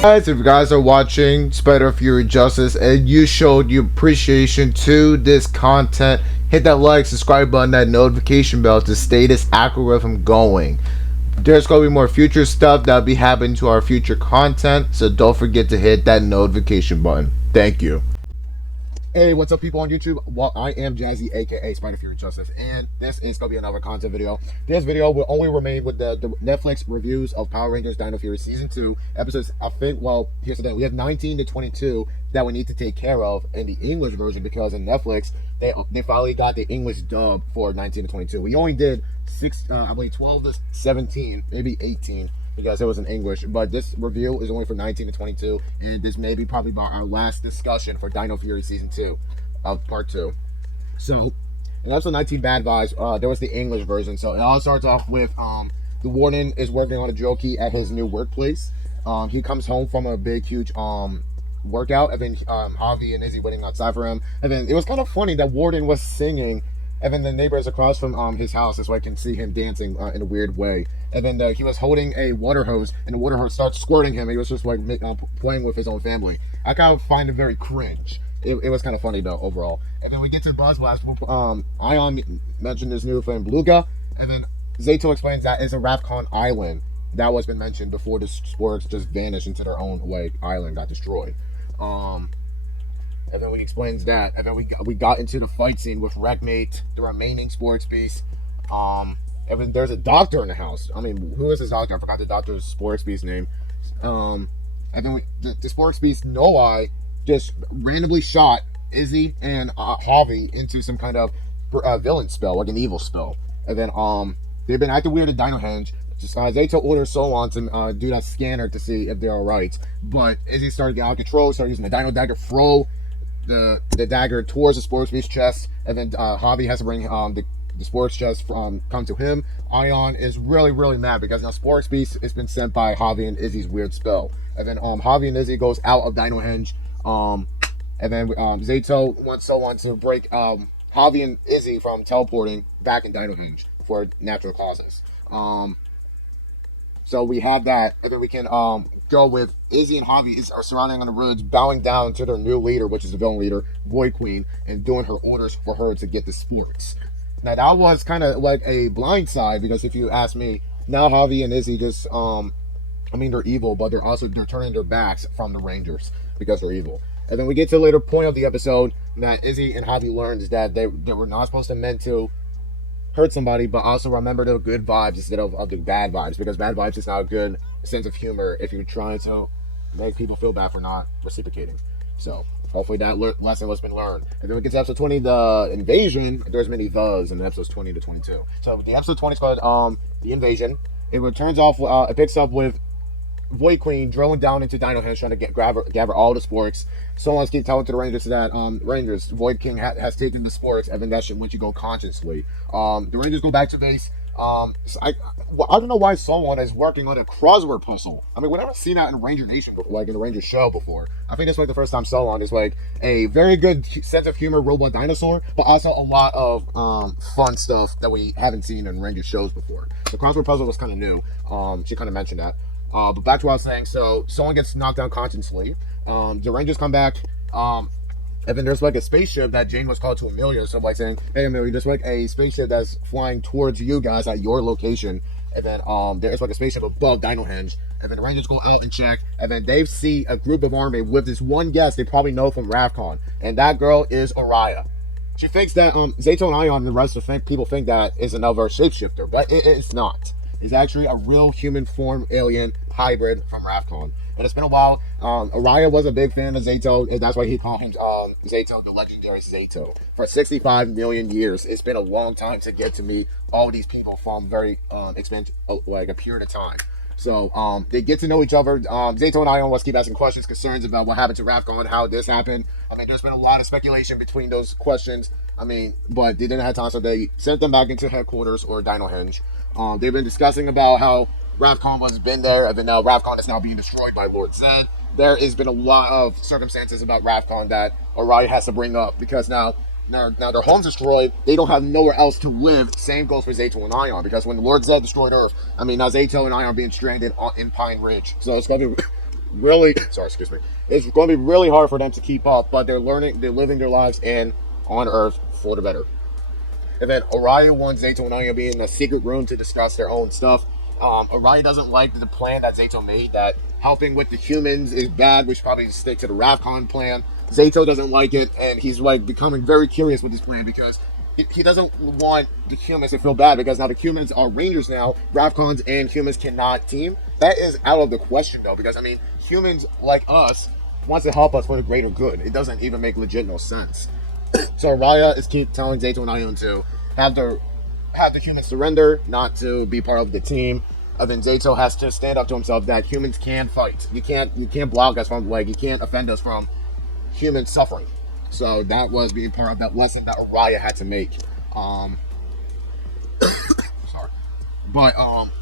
Guys, if you guys are watching Spider Fury Justice and you showed your appreciation to this content, hit that like, subscribe button, that notification bell to stay this algorithm going. There's going to be more future stuff that'll be happening to our future content, so don't forget to hit that notification button. Thank you. Hey, what's up, people on YouTube? Well, I am Jazzy, aka Spider Fury Justice, and this is going to be another content video. This video will only remain with the Netflix reviews of Power Rangers Dino Fury Season 2 episodes. I think, well, here's the thing. We have 19 to 22 that we need to take care of in the English version because in Netflix, they finally got the English dub for 19 to 22. We only did 12 to 17, maybe 18. Because it was in English, but this review is only for 19 to 22, and this may be probably about our last discussion for Dino Fury Season 2 of Part 2. So, in episode 19, Bad Vibes, there was the English version. So it all starts off with the warden is working on a jokey at his new workplace. He comes home from a big, huge workout, and then Javi and Izzy waiting outside for him. And then it was kind of funny that warden was singing, and then the neighbors across from his house, so I can see him dancing in a weird way. And then he was holding a water hose, and the water hose starts squirting him. He was just like playing with his own family. I kind of find it very cringe. It was kind of funny though overall. And then we get to the Buzz Blast. Ion mentioned his new friend Bluga, and then Zato explains that it's a Ravcon island that was been mentioned before the sporks just vanished into their own island got destroyed. And then he explains that, and then we got into the fight scene with Wreckmate, the remaining sporks beast. And then there's a doctor in the house. I mean, who is this doctor? I forgot the doctor's sporks beast name. And then the sporks beast Noai just randomly shot Izzy and Javi into some kind of villain spell, like an evil spell. And then they've been acting weird at Dino Henge. Just Zato orders Solon to do that scanner to see if they're alright. But Izzy started getting out of control, started using the Dino Dagger, throw the dagger towards the sporks beast's chest, and then Javi has to bring the sporks chest come to him. Ion is really mad because now sporks beast has been sent by Javi and Izzy's weird spell. And then Javi and Izzy goes out of Dino Henge. And then Zato wants someone to break Javi and Izzy from teleporting back in Dino Henge for natural causes. So we have that, and then we can go with Izzy and Javi are surrounding on the roads, bowing down to their new leader, which is the villain leader, Void Queen, and doing her orders for her to get the sporks. Now that was kind of like a blind side because if you ask me, now Javi and Izzy just they're evil, but they're turning their backs from the Rangers because they're evil. And then we get to a later point of the episode that Izzy and Javi learns that they were not supposed to meant to hurt somebody, but also remember the good vibes instead of the bad vibes, because bad vibes is not a good sense of humor if you're trying to make people feel bad for not reciprocating. So hopefully that lesson has been learned. And then we get to episode 20, the invasion. There's many thes in episodes 20 to 22. So the episode 20 is called the invasion. It turns off. It picks up with Void Queen drilling down into Dino Henge trying to gather all the sporks. Someone's keep telling to the Rangers that Rangers, Void King has taken the sporks, and then that should let you go consciously. The Rangers go back to base. So I don't know why someone is working on a crossword puzzle. I mean, we've never seen that in Ranger Nation before, like in the Ranger show before. I think that's like the first time Solon is like a very good sense of humor robot dinosaur, but also a lot of fun stuff that we haven't seen in Ranger shows before. The crossword puzzle was kind of new. She kind of mentioned that. But back to what I was saying. So someone gets knocked down consciously. The Rangers come back. And then there's like a spaceship that Jane was called to Amelia. So like saying, hey Amelia, there's like a spaceship that's flying towards you guys at your location. And then there's like a spaceship above Dino Henge. And then the Rangers go out and check. And then they see a group of army with this one guest they probably know from Ravcon. And that girl is Araya. She thinks that Zato and Ion and the rest of people think that is another shapeshifter, but it's not. It's actually a real human form alien hybrid from Ravcon. And it's been a while. Araya was a big fan of Zato, and that's why he called him Zato, the legendary Zato. For 65 million years, it's been a long time to get to meet all these people from very expensive, like a period of time. So they get to know each other. Zato and Ion was keep asking questions, concerns about what happened to Ravcon, how this happened. I mean, there's been a lot of speculation between those questions. I mean, but they didn't have time, so they sent them back into headquarters or Dino Henge. They've been discussing about how Ravcon has been there, and then now Ravcon is now being destroyed by Lord Zed. There has been a lot of circumstances about Ravcon that Orion has to bring up, because now their home's destroyed, they don't have nowhere else to live. Same goes for Zato and Ion, because when Lord Zed destroyed Earth, I mean, now Zato and Ion are being stranded in Pine Ridge. So it's going to be really sorry, excuse me. It's going to be really hard for them to keep up, but they're living their lives in on Earth for the better. And then Araya wants Zato and Aya be in a secret room to discuss their own stuff. Araya doesn't like the plan that Zato made, that helping with the humans is bad. We should probably stick to the Ravcon plan. Zato doesn't like it, and he's like becoming very curious with this plan because he doesn't want the humans to feel bad because now the humans are rangers now. Ravcons and humans cannot team. That is out of the question though, because I mean humans like us wants to help us for the greater good. It doesn't even make legit no sense. So Raya is keep telling Zato and Ion to have the humans surrender, not to be part of the team. And then Zato has to stand up to himself that humans can fight. You can't block us from you can't offend us from human suffering. So that was being part of that lesson that Araya had to make. Sorry, but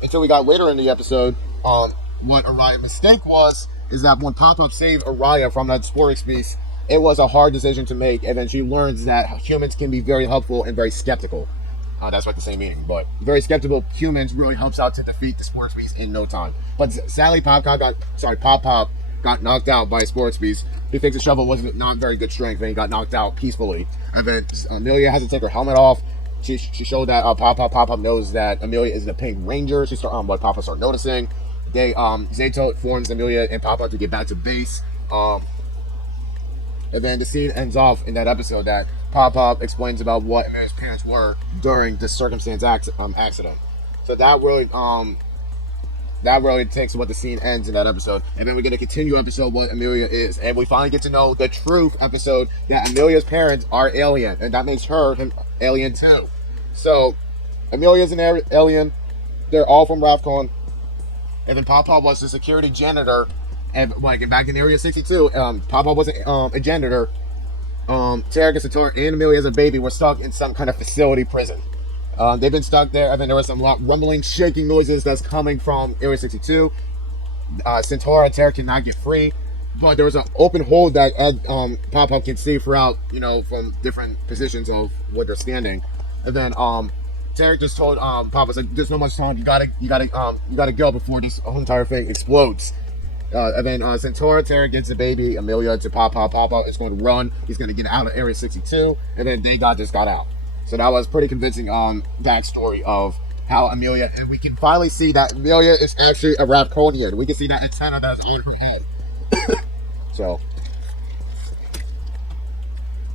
until we got later in the episode, what Araya's mistake was is that when Pop-Up saved Araya from that Sporix beast, it was a hard decision to make, and then she learns that humans can be very helpful and very skeptical. That's like the same meaning, but very skeptical humans really helps out to defeat the Sports Beast in no time. But sadly, Pop Pop got knocked out by Sports Beast. He thinks the shovel was not very good strength, and he got knocked out peacefully. And then Amelia has to take her helmet off. She showed that Pop knows that Amelia is the Pink Ranger. What Papa start noticing. Zato informs Amelia and Papa to get back to base. And then the scene ends off in that episode that Pop explains about what Amelia's parents were during the circumstance accident. So that really takes what the scene ends in that episode. And then we get a continue episode what Amelia is. And we finally get to know the truth episode that Amelia's parents are alien. And that makes her an alien too. So Amelia's an alien. They're all from Ravcon. And then Papa was the security janitor. And back in Area 62, Papa wasn't a janitor. Tarek and Sator and Amelia as a baby were stuck in some kind of facility prison. They've been stuck there. I mean, there was some rumbling, shaking noises that's coming from Area 62. Centaur and Tarek cannot get free, but there was an open hole that Pop-Up can see throughout, from different positions of where they're standing. And then Tarek just told Papa, like, "There's no much time. You gotta go before this whole entire thing explodes." And then Centaur, Tarek gets the baby, Amelia to Papa. Papa is going to run. He's going to get out of Area 62. And then they just got out. So that was pretty convincing backstory of how Amelia, and we can finally see that Amelia is actually a Ravconian. We can see that antenna that's on her head. So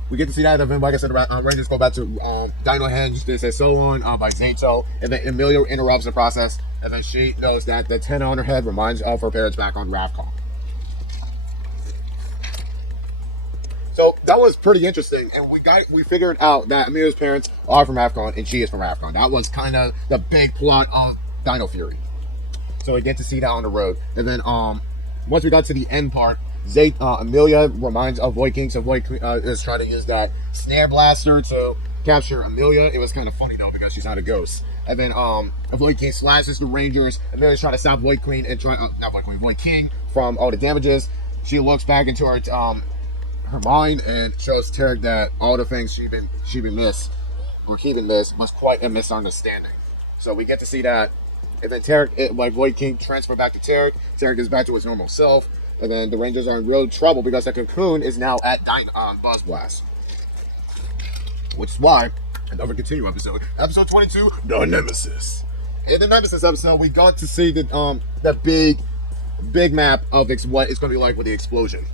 we get to see that, and then, like I said, Rangers go back to Dino Henge, this and so on, by Zato, and then Amelia interrupts the process, and then she knows that the antenna on her head reminds of her parents back on Ravcon. So that was pretty interesting, and we figured out that Amelia's parents are from Ravcon, and she is from Ravcon. That was kind of the big plot of Dino Fury. So we get to see that on the road, and then once we got to the end part, Amelia reminds of Void King, so Void King is trying to use that snare blaster to capture Amelia. It was kind of funny though because she's not a ghost. And then Void King slashes the Rangers. Amelia's trying to stop Void Queen and Void King from all the damages. She looks back into her mind and shows Tarek that all the things she been keeping missed was quite a misunderstanding. So we get to see that. And then Tarek, Void King transfer back to Tarek. Tarek is back to his normal self. And then the Rangers are in real trouble because the cocoon is now at Buzz Blast. Which is why, another continue episode 22, The Nemesis. In the Nemesis episode, we got to see the big map of what it's going to be like with the explosion.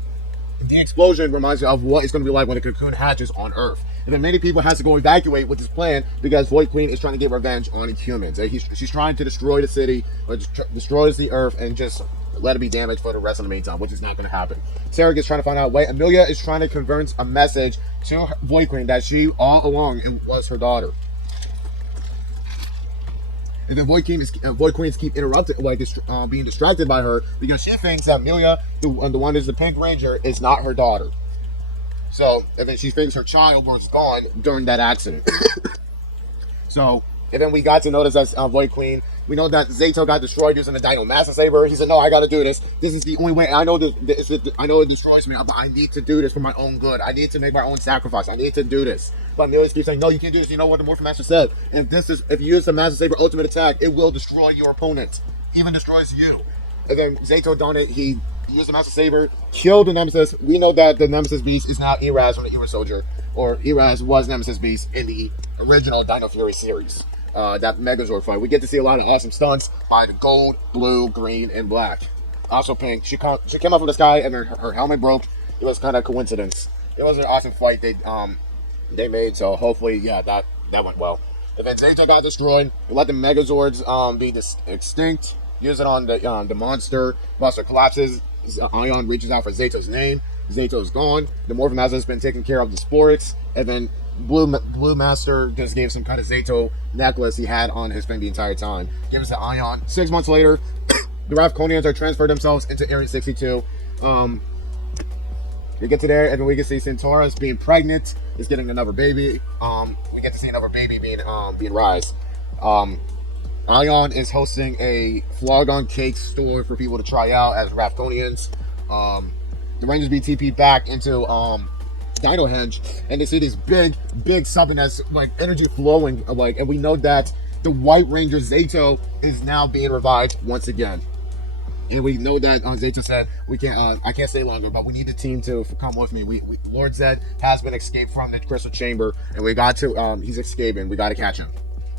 The explosion reminds you of what it's going to be like when the cocoon hatches on Earth. And then many people have to go evacuate with this plan because Void Queen is trying to get revenge on humans. She's trying to destroy the city, or destroys the Earth, and just let it be damaged for the rest of the meantime, which is not going to happen. Tarek is trying to find out why Amelia is trying to convert a message to Void Queen that she all along was her daughter. And then Void Queens keep interrupting, being distracted by her because she thinks that Amelia, the one who's the Pink Ranger, is not her daughter. So, and then she thinks her child was gone during that accident. So, and then we got to notice that Void Queen, we know that Zato got destroyed using the Dino Master Saber. He said, "No, I got to do this. This is the only way. I know I know it destroys me, but I need to do this for my own good. I need to make my own sacrifice. I need to do this." But Amelia keeps saying, "No, you can't do this. You know what the Morphin Master said? And if you use the Master Saber Ultimate Attack, it will destroy your opponent, even destroys you." And then Zato done it. He Used the Master Saber, killed the Nemesis. We know that the Nemesis Beast is now Eraz from the Era Soldier, or Eraz was Nemesis Beast in the original Dino Fury series. That Megazord fight. We get to see a lot of awesome stunts by the gold, blue, green, and black. Also pink. She came up from the sky and her helmet broke. It was kind of a coincidence. It was an awesome fight they made. So hopefully, yeah, that went well. And then Zeta got destroyed. We let the Megazords be extinct. Use it on the monster. Monster collapses. Ion reaches out for Zeto's name. Zeto's gone. The Morphomaster has been taking care of the Sporix. And then Blue Master just gave some kind of Zato necklace he had on his thing the entire time. Gives the Ion. 6 months later, the Ravkonians are transferred themselves into Area 62. We get to there, and we can see Centaurus being pregnant, is getting another baby. We get to see another baby being Rise. Ion is hosting a Flogon cake store for people to try out as Ravkonians. The Rangers be TP back into Dino Henge, and they see this big something that's like energy flowing, and we know that the White Ranger Zato is now being revived once again. And we know that Zato said, "We can't. I can't stay longer, but we need the team to come with me." Lord Zed has been escaped from the Crystal Chamber, and we got to. He's escaping. We got to catch him.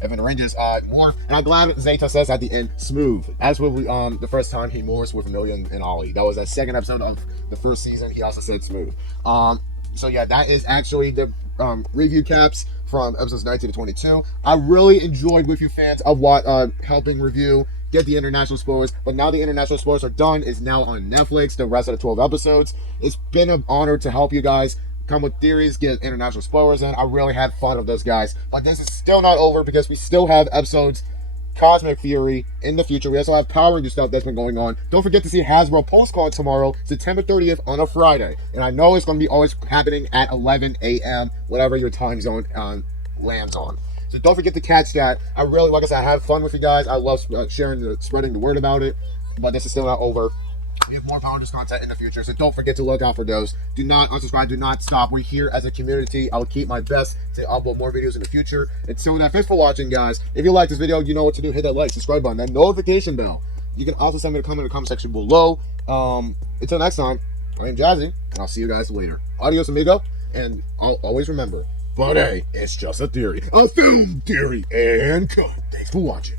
And then the Rangers morph, and I'm glad Zato says at the end, "smooth." As when we the first time he morphs with Million and Ollie. That was that second episode of the first season. He also said smooth. So yeah, that is actually the review caps from episodes 19 to 22. I really enjoyed with you fans of what helping review. Get the international spoilers, but now the international spoilers are done. It's now on Netflix, the rest of the 12 episodes. It's been an honor to help you guys come with theories, get international spoilers in. I really had fun with those guys, but this is still not over because we still have episodes Cosmic Fury in the future. We also have Power Ranger stuff that's been going on. Don't forget to see Hasbro Postcard tomorrow, September 30th on a Friday. And I know it's going to be always happening at 11 a.m., whatever your time zone lands on. So don't forget to catch that. I really, like I said, I have fun with you guys. I love spreading the word about it. But this is still not over. We have more Power Rangers content in the future, so don't forget to look out for those. Do not unsubscribe. Do not stop. We're here as a community. I'll keep my best to upload more videos in the future. Until then, thanks for watching, guys. If you like this video, you know what to do. Hit that like, subscribe button, that notification bell. You can also send me a comment in the comment section below. Until next time, I'm Jazzy, and I'll see you guys later. Adios, amigo. And I'll always remember, but hey, it's just a theory. A film theory and cut. Thanks for watching.